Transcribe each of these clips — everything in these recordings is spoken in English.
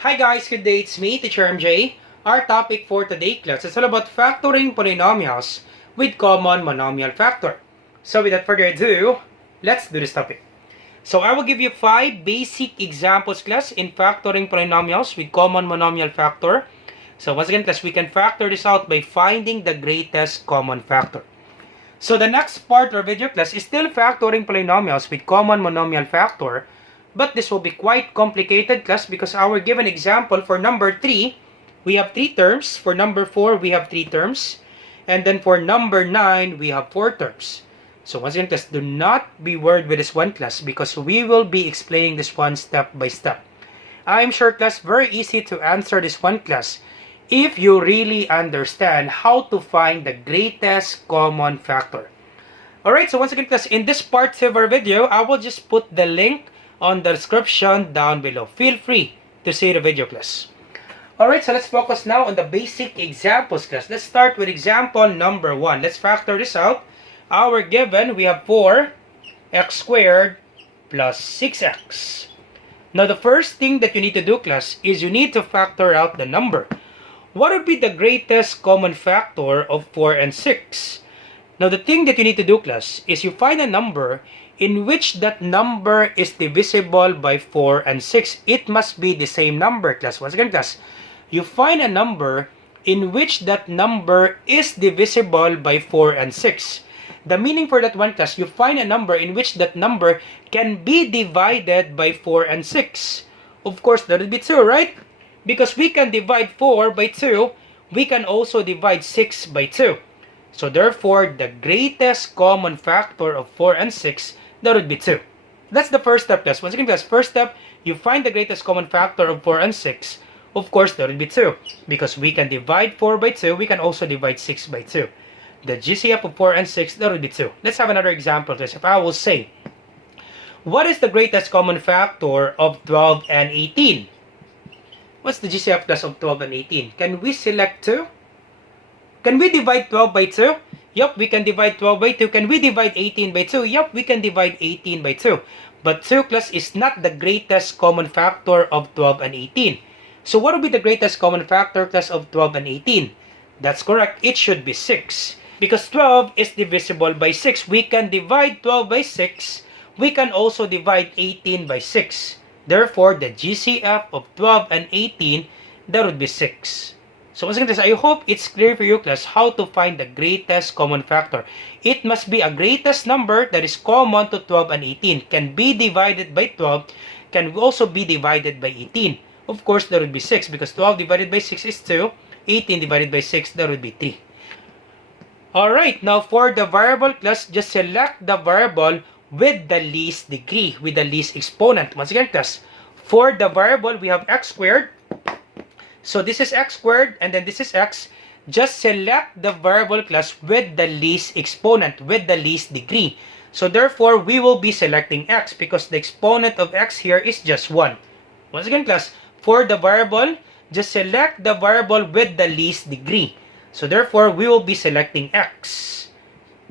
Hi guys, good day. It's me, Teacher MJ. Our topic for today class is all about factoring polynomials with common monomial factor. So without further ado, let's do this topic. So I will give you 5 basic examples class in factoring polynomials with common monomial factor. So once again class, we can factor this out by finding the greatest common factor. So the next part of video class is still factoring polynomials with common monomial factor. But this will be quite complicated class because our given example for number 3, we have 3 terms. For number 4, we have 3 terms. And then for number 9, we have 4 terms. So once again class, do not be worried with this one class because we will be explaining this one step by step. I'm sure class, very easy to answer this one class if you really understand how to find the greatest common factor. Alright, so once again class, in this part of our video, I will just put the link on the description down below. Feel free to see the video class. Alright, so let's focus now on the basic examples class. Let's start with example number 1. Let's factor this out. Our given, we have 4x squared plus 6x. Now the first thing that you need to do class is you need to factor out the number. What would be the greatest common factor of 4 and 6? Now the thing that you need to do class is you find a number in which that number is divisible by 4 and 6. It must be the same number class. Once again class, you find a number in which that number is divisible by 4 and 6. The meaning for that one class, you find a number in which that number can be divided by 4 and 6. Of course, that would be 2, right? Because we can divide 4 by 2, we can also divide 6 by 2. So therefore, the greatest common factor of 4 and 6, that would be 2. That's the first step class. Once again class, first step, you find the greatest common factor of 4 and 6. Of course, that would be 2. Because we can divide 4 by 2, we can also divide 6 by 2. The GCF of 4 and 6, that would be 2. Let's have another example class. If I will say, what is the greatest common factor of 12 and 18? What's the GCF class of 12 and 18? Can we select 2? Can we divide 12 by 2? Yup, we can divide 12 by 2. Can we divide 18 by 2? Yup, we can divide 18 by 2. But 2 class is not the greatest common factor of 12 and 18. So what would be the greatest common factor class of 12 and 18? That's correct. It should be 6. Because 12 is divisible by 6. We can divide 12 by 6. We can also divide 18 by 6. Therefore, the GCF of 12 and 18, that would be 6. So once again, I hope it's clear for you class how to find the greatest common factor. It must be a greatest number that is common to 12 and 18. Can be divided by 12, can also be divided by 18. Of course, that would be 6 because 12 divided by 6 is 2. 18 divided by 6, that would be 3. Alright, now for the variable class, just select the variable with the least degree, with the least exponent. Once again class, for the variable, we have x squared. So this is x squared and then this is x. Just select the variable class with the least exponent, with the least degree. So therefore, we will be selecting x because the exponent of x here is just 1. Once again class, for the variable, just select the variable with the least degree. So therefore, we will be selecting x.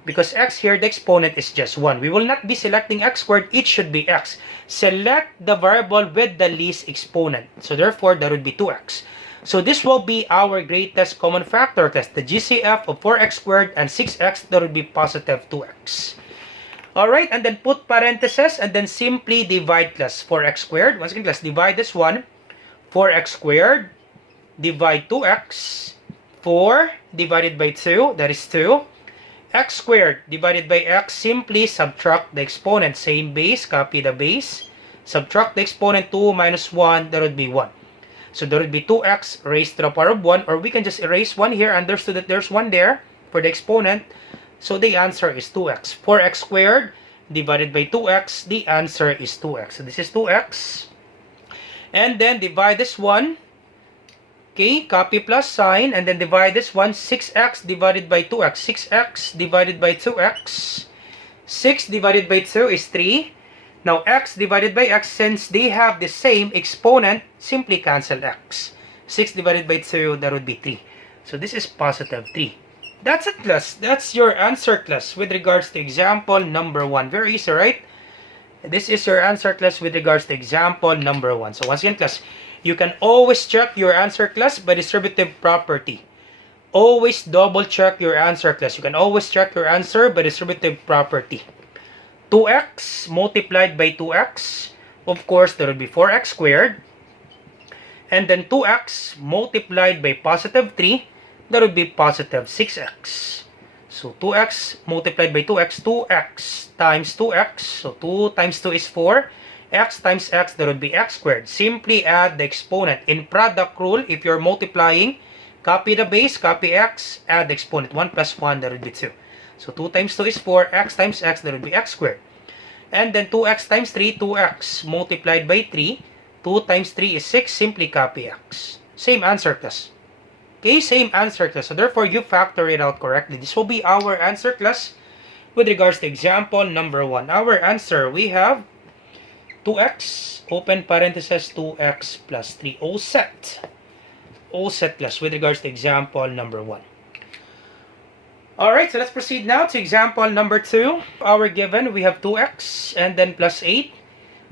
Because x here, the exponent is just 1. We will not be selecting x squared, it should be x. Select the variable with the least exponent. So therefore, that would be 2x. So this will be our greatest common factor class. The GCF of 4x squared and 6x, that would be positive 2x. Alright, and then put parentheses and then simply divide class 4x squared. Once again class, divide this one. 4x squared, divide 2x. 4 divided by 2, that is 2. X squared divided by x, simply subtract the exponent. Same base, copy the base. Subtract the exponent, 2 minus 1, that would be 1. So there would be 2x raised to the power of 1, or we can just erase 1 here. Understood that there's 1 there for the exponent. So the answer is 2x. 4x squared divided by 2x, the answer is 2x. So this is 2x. And then divide this one. Okay, copy plus sign, and then divide this one. 6x divided by 2x. 6x divided by 2x. 6 divided by 2 is 3. Now, x divided by x, since they have the same exponent, simply cancel x. 6 divided by 2, that would be 3. So, this is positive 3. That's it, class. That's your answer, class, with regards to example number 1. Very easy, right? This is your answer, class, with regards to example number 1. So, once again, class, You can always check your answer, class, by distributive property. Always double check your answer, class. You can always check your answer by distributive property. 2x multiplied by 2x, of course, there will be 4x squared. And then 2x multiplied by positive 3, that would be positive 6x. So 2x multiplied by 2x, 2x times 2x. So 2 times 2 is 4. X times x, that would be x squared. Simply add the exponent. In product rule, if you're multiplying, copy the base, copy x, add the exponent. 1 plus 1, that would be 2. So 2 times 2 is 4. X times x, that would be x squared. And then 2x times 3, 2x multiplied by 3. 2 times 3 is 6. Simply copy x. Same answer, class. Okay, same answer, class. So therefore, you factor it out correctly. This will be our answer, class, with regards to example number 1. Our answer, we have 2x, open parenthesis, 2x plus 3, O set. O set, class, with regards to example number 1. Alright, so let's proceed now to example number 2. Our given, we have 2x and then plus 8.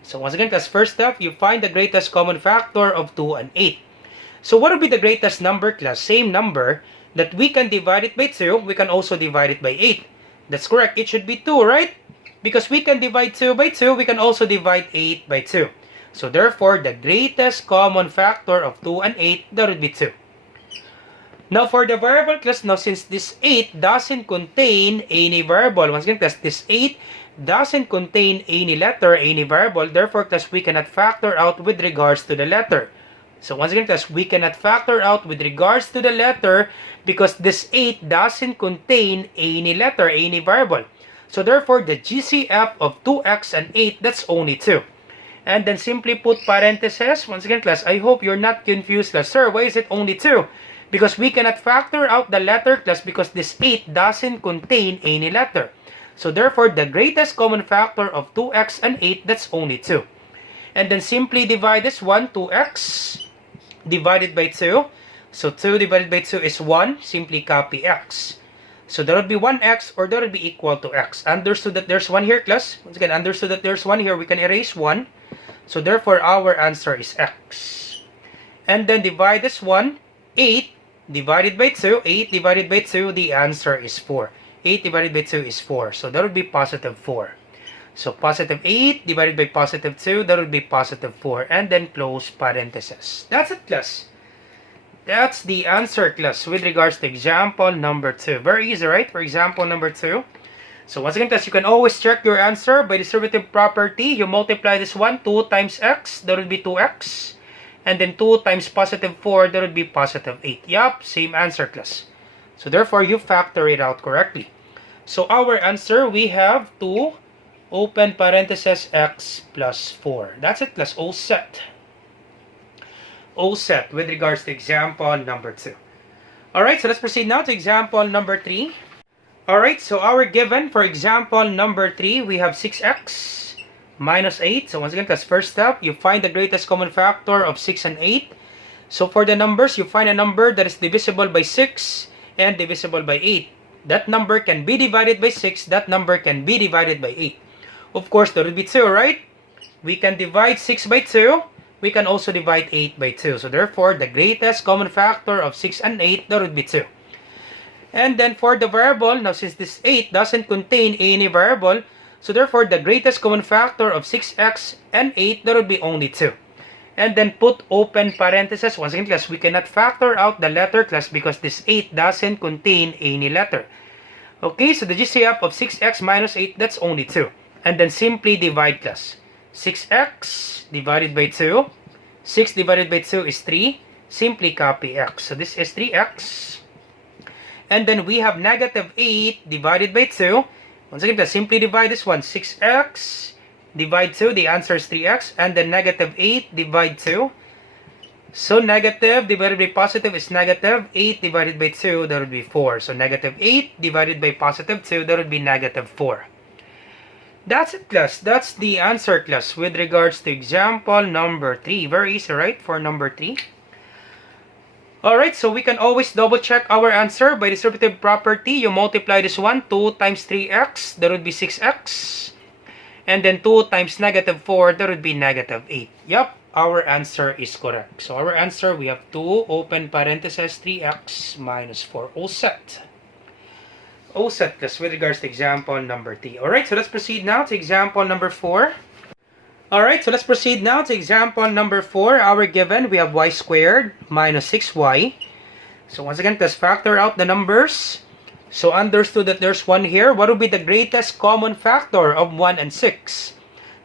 So once again, class, first step, you find the greatest common factor of 2 and 8. So what would be the greatest number, class? Same number that we can divide it by 2, we can also divide it by 8. That's correct, it should be 2, right? Because we can divide 2 by 2, we can also divide 8 by 2. So therefore, the greatest common factor of 2 and 8, that would be 2. Now for the variable, class, now since this 8 doesn't contain any variable, once again, class, this 8 doesn't contain any letter, any variable, therefore, class, we cannot factor out with regards to the letter. So once again, class, we cannot factor out with regards to the letter because this 8 doesn't contain any letter, any variable. So therefore, the GCF of 2x and 8, that's only 2. And then simply put parentheses. Once again, class, I hope you're not confused, class. Sir, why is it only 2? Because we cannot factor out the letter, class, because this 8 doesn't contain any letter. So therefore, the greatest common factor of 2x and 8, that's only 2. And then simply divide this 1, 2x divided by 2. So 2 divided by 2 is 1. Simply copy x. So that would be 1x or that would be equal to x. Understood that there's 1 here, class? Once again, understood that there's 1 here. We can erase 1. So therefore, our answer is x. And then divide this 1. 8 divided by 2. 8 divided by 2, the answer is 4. 8 divided by 2 is 4. So that would be positive 4. So positive 8 divided by positive 2, that would be positive 4. And then close parentheses. That's it, class. That's the answer, class, with regards to example number 2. Very easy, right? For example number 2. So once again, class, you can always check your answer by distributive property. You multiply this 1, 2 times x, that would be 2x. And then 2 times positive 4, that would be positive 8. Yup, same answer, class. So therefore, you factor it out correctly. So our answer, we have 2, open parenthesis, x plus 4. That's it, class. O set. O set with regards to example number 2. Alright, so let's proceed now to example number 3. Alright, so our given for example number 3, we have 6x minus 8. So once again, class, first step, you find the greatest common factor of 6 and 8. So for the numbers, you find a number that is divisible by 6 and divisible by 8. That number can be divided by 6. That number can be divided by 8. Of course, that would be 2, right? We can divide 6 by 2. We can also divide 8 by 2. So therefore, the greatest common factor of 6 and 8, that would be 2. And then for the variable, now since this 8 doesn't contain any variable, so therefore, the greatest common factor of 6x and 8, that would be only 2. And then put open parentheses. Once again, class, we cannot factor out the letter, class, because this 8 doesn't contain any letter. Okay, so the GCF of 6x minus 8, that's only 2. And then simply divide, class. 6x divided by 2. 6 divided by 2 is 3. Simply copy x. So this is 3x. And then we have negative 8 divided by 2. Once again, simply divide this one. 6x divide 2. The answer is 3x. And then negative 8 divide 2. So negative divided by positive is negative. 8 divided by 2, that would be 4. So negative 8 divided by positive 2, that would be negative 4. That's it, class. That's the answer, class, with regards to example number 3. Very easy, right, for number 3? Alright, so we can always double check our answer by distributive property. You multiply this one, 2 times 3x, that would be 6x. And then 2 times negative 4, that would be negative 8. Yup, our answer is correct. So our answer, we have 2, open parenthesis, 3x minus 4. All set. All set, class, with regards to example number 3. Alright, so let's proceed now to example number 4. Alright, so let's proceed now to example number 4. Our given, we have y squared minus 6y. So once again, let's factor out the numbers. So understood that there's 1 here. What would be the greatest common factor of 1 and 6?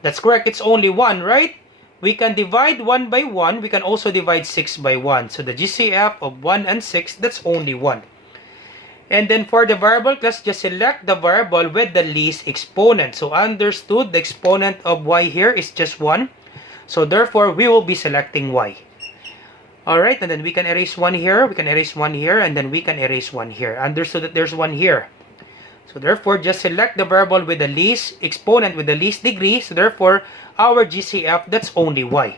That's correct, it's only 1, right? We can divide 1 by 1. We can also divide 6 by 1. So the GCF of 1 and 6, that's only 1. And then for the variable class, just select the variable with the least exponent. So understood, the exponent of y here is just 1. So therefore, we will be selecting y. Alright, and then we can erase 1 here, we can erase 1 here, and then we can erase 1 here. Understood that there's 1 here. So therefore, just select the variable with the least exponent, with the least degree. So therefore, our GCF, that's only y.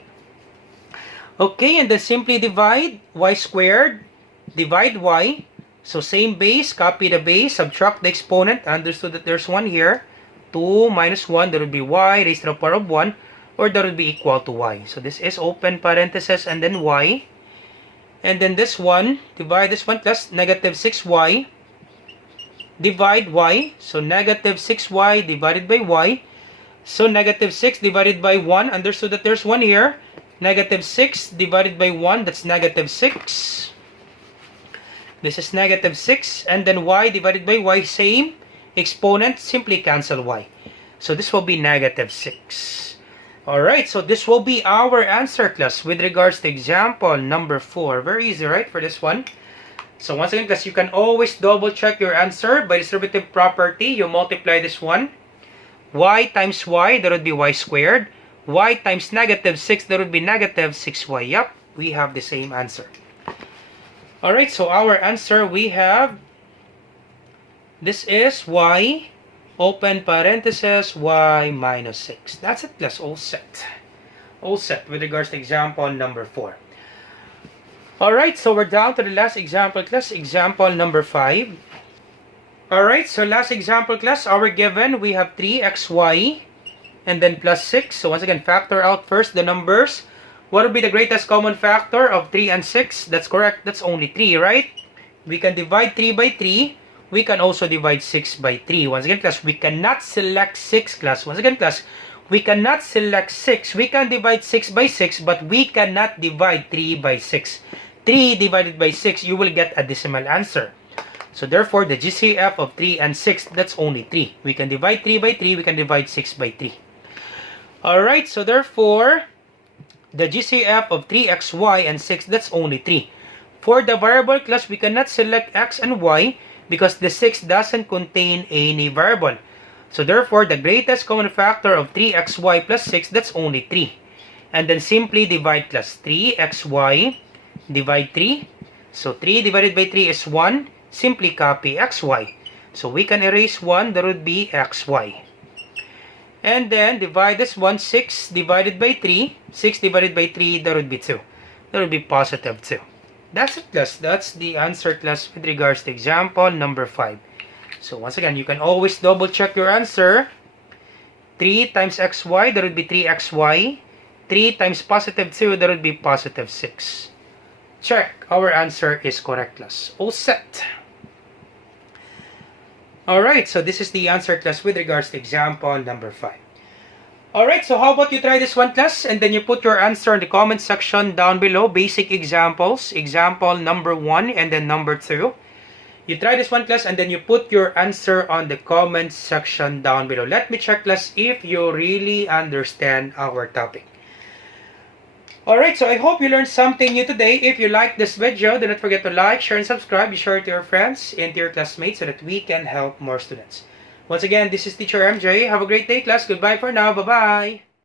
Okay, and then simply divide y squared, divide y. So same base, copy the base, subtract the exponent. Understood that there's 1 here. 2 minus 1, that would be y raised to the power of 1, or that would be equal to y. So this is open parenthesis and then y. And then this one, divide this one plus negative 6y. Divide y. So negative 6y divided by y. So negative 6 divided by 1. Understood that there's 1 here. Negative 6 divided by 1, that's negative 6. This is negative 6. And then y divided by y, same. Exponent, simply cancel y. So this will be negative 6. Alright, so this will be our answer, class, with regards to example number 4. Very easy, right, for this one? So once again, class, you can always double check your answer by distributive property. You multiply this one. Y times y, that would be y squared. Y times negative 6, that would be negative 6y. Yep, we have the same answer. Alright, so our answer, we have, this is y, open parenthesis, y minus 6. That's it, class, all set. All set with regards to example number 4. Alright, so we're down to the last example, class, example number 5. Alright, so last example, class, our given, we have 3xy and then plus 6. So once again, factor out first the numbers. What would be the greatest common factor of 3 and 6? That's correct, that's only 3, right? We can divide 3 by 3. We can also divide 6 by 3. Once again, class, we cannot select 6, class. Once again, class, we cannot select 6. We can divide 6 by 6, but we cannot divide 3 by 6. 3 divided by 6, you will get a decimal answer. So therefore, the GCF of 3 and 6, that's only 3. We can divide 3 by 3, we can divide 6 by 3. Alright, so therefore, the GCF of 3xy and 6, that's only 3. For the variable, class, we cannot select x and y because the 6 doesn't contain any variable. So therefore, the greatest common factor of 3xy plus 6, that's only 3. And then simply divide, class. 3xy divide 3. So 3 divided by 3 is 1. Simply copy xy. So we can erase 1, that would be xy. And then divide this one, 6 divided by 3. 6 divided by 3, that would be 2. That would be positive 2. That's it, class. That's the answer, class, with regards to example number 5. So once again, you can always double check your answer. 3 times xy, that would be 3xy. 3 times positive 2, that would be positive 6. Check. Our answer is correct, class. All set. Alright, so this is the answer, class, with regards to example number 5. Alright, so how about you try this one, class, and then you put your answer in the comment section down below. Basic examples, example number 1 and then number 2. You try this one, class, and then you put your answer on the comment section down below. Let me check, class, if you really understand our topic. Alright, so I hope you learned something new today. If you like this video, do not forget to like, share, and subscribe. Share it to your friends and to your classmates so that we can help more students. Once again, this is Teacher MJ. Have a great day, class. Goodbye for now. Bye-bye.